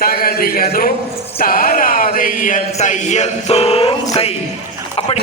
தகதியதும் தாராதைய தையத்தோம் தை அப்படி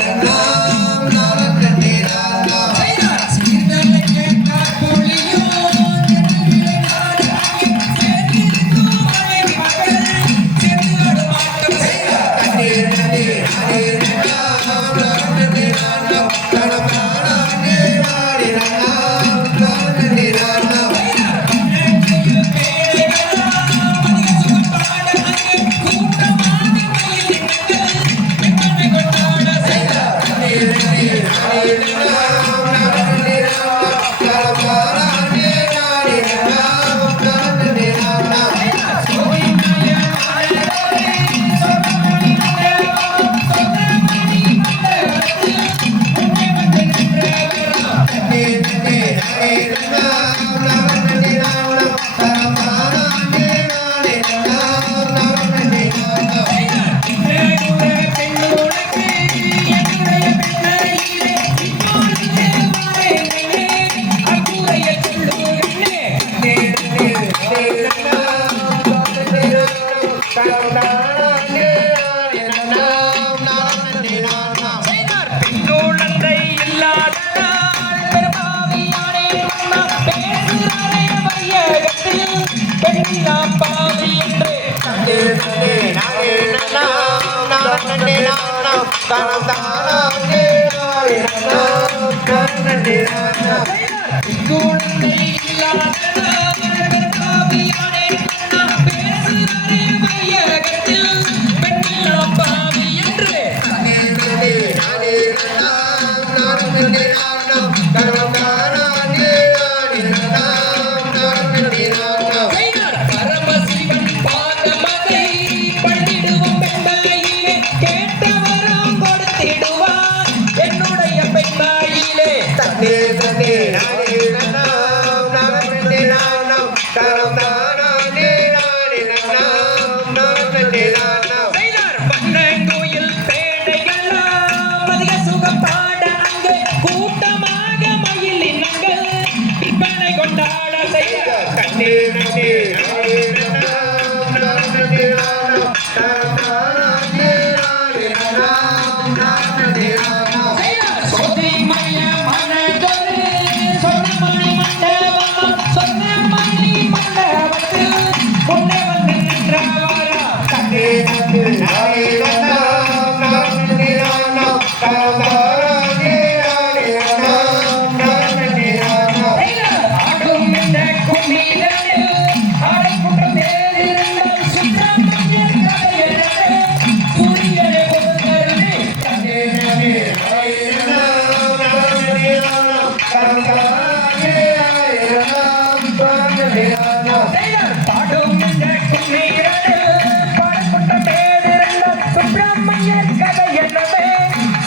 Tane கொண்டாட செய்ய தன்னே நன்னே நானே நன்னாம் நான் நன்னே நானாம் தானே நானே நன்னாம் நான் நன்னே நானாம் சொதி மைய மனதொரு சொன்னமணி மண்டபம் சொன்னமணி மண்டபத்தில் முன்னே வந்து நின்றவாரா தன்னே நன்னே நானே நன்னாம் நான் நன்னே நானாம் தானே நானே நன்னாம் நான் நன்னே நானாம் ஆடும் இந்த கும்மிரண்டு ஆடைக்குட்டம் மேலிருந்தால் சுப்பிரமணியன் கதையரே சூரியனை பொறுத்தருளே தன்னே நன்னே நானே நன்னாம் நான் நன்னே நானாம் தானே நானாம் நான் நன்னே நானாம் பாடும் இந்த கும்மிரண்டு ஆடைக்குட்டம் மேலிருந்தால் சுப்பிரமணியன் கதையரே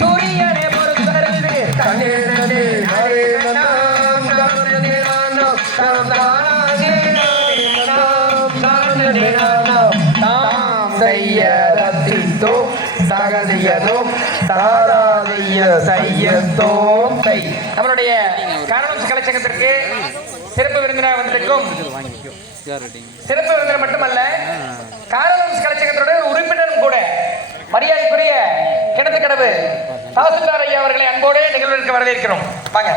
சூரியனை பொறுத்தருளே தன்னே நன்னே நானே நன்னாம் நான் நன்னே நானாம் தானே நானாம் நான் நன்னே நானாம் தாம் தையதத்தித்தோ தகதியதோ தாராதிய செய்யத்தோம் தை. நம்மளுடைய காரணம் கலைச்சங்கத்திற்கு சிறப்பு விருந்தினர் வந்திருக்கும் சிறப்பு விருந்தினர் மட்டுமல்ல காரணம் கலைச்சங்கத்தினுடைய ஒரு உறுப்பினரும் கூட மரியாதைக்குரிய கிணத்து கடவு தாசில்தார் ஐயா அவர்களை அன்போடு நிகழ்விற்கு வரவேற்கிறோம். வாங்க,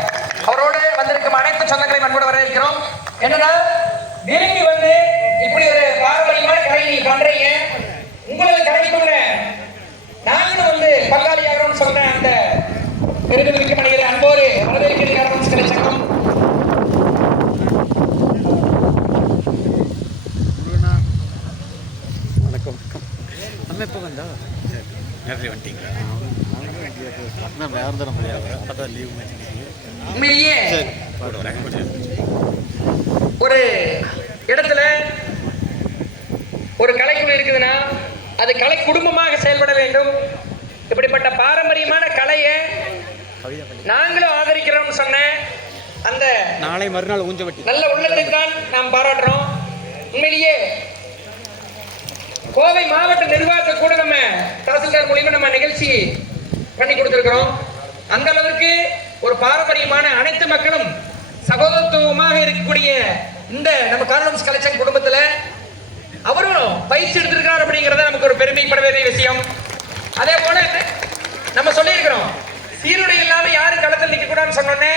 அவரோடு வந்திருக்கும் அனைத்து சொந்தங்களையும் அன்போடு வரவேற்கிறோம். என்னன்னா விரும்பி வந்து இப்படி ஒரு பாரம்பரியமான கலை நீங்க பண்றீங்க, உங்களது கலைக்குள்ள நாங்களும் வந்து பங்காளியாகிறோம்னு சொல்ற அந்த விருதுமிக்க மனிதரை அன்போடு வரவேற்கிற காரணம் கலை சங்கம். வணக்கம் வணக்கம் நம்ம எப்போ வந்தா நேரத்தில் வந்துட்டீங்களா நான் வேறு தர முடியாது அப்பதான் லீவ் உண்மையிலேயே ஒரு இடத்துல ஒரு கலைக்குழு இருக்குதுன்னா அது கலை குடும்பமாக செயல்பட வேண்டும். இப்படிப்பட்ட பாரம்பரியமான கலையை நாங்களும் ஆதரிக்கிறோம்னு சொன்ன அந்த நாளை மறுநாள் ஊஞ்சவட்டி நல்ல உள்ளத்தை தான் நாம் பாராட்டுறோம். உண்மையிலேயே கோவை மாவட்ட நிர்வாகத்தை கூட நம்ம தாசில்தார் மூலியமா நம்ம நிகழ்ச்சி பண்ணி கொடுத்திருக்கிறோம். அந்த அளவிற்கு ஒரு பாரம்பரியமான அனைத்து மக்களும் சகோதரத்துவமாக இருக்கக்கூடிய இந்த நம்ம காரணம் கலைச்சங்க குடும்பத்துல அவரும் பயிற்சி எடுத்திருக்கார் அப்படிங்கறத நமக்கு ஒரு பெருமைப்பட வேண்டிய விஷயம். அதே போல நம்ம சொல்லியிருக்கிறோம், சீருடை இல்லாம யாரும் களத்தில் நிக்க கூடாதுன்னு சொன்னோன்னே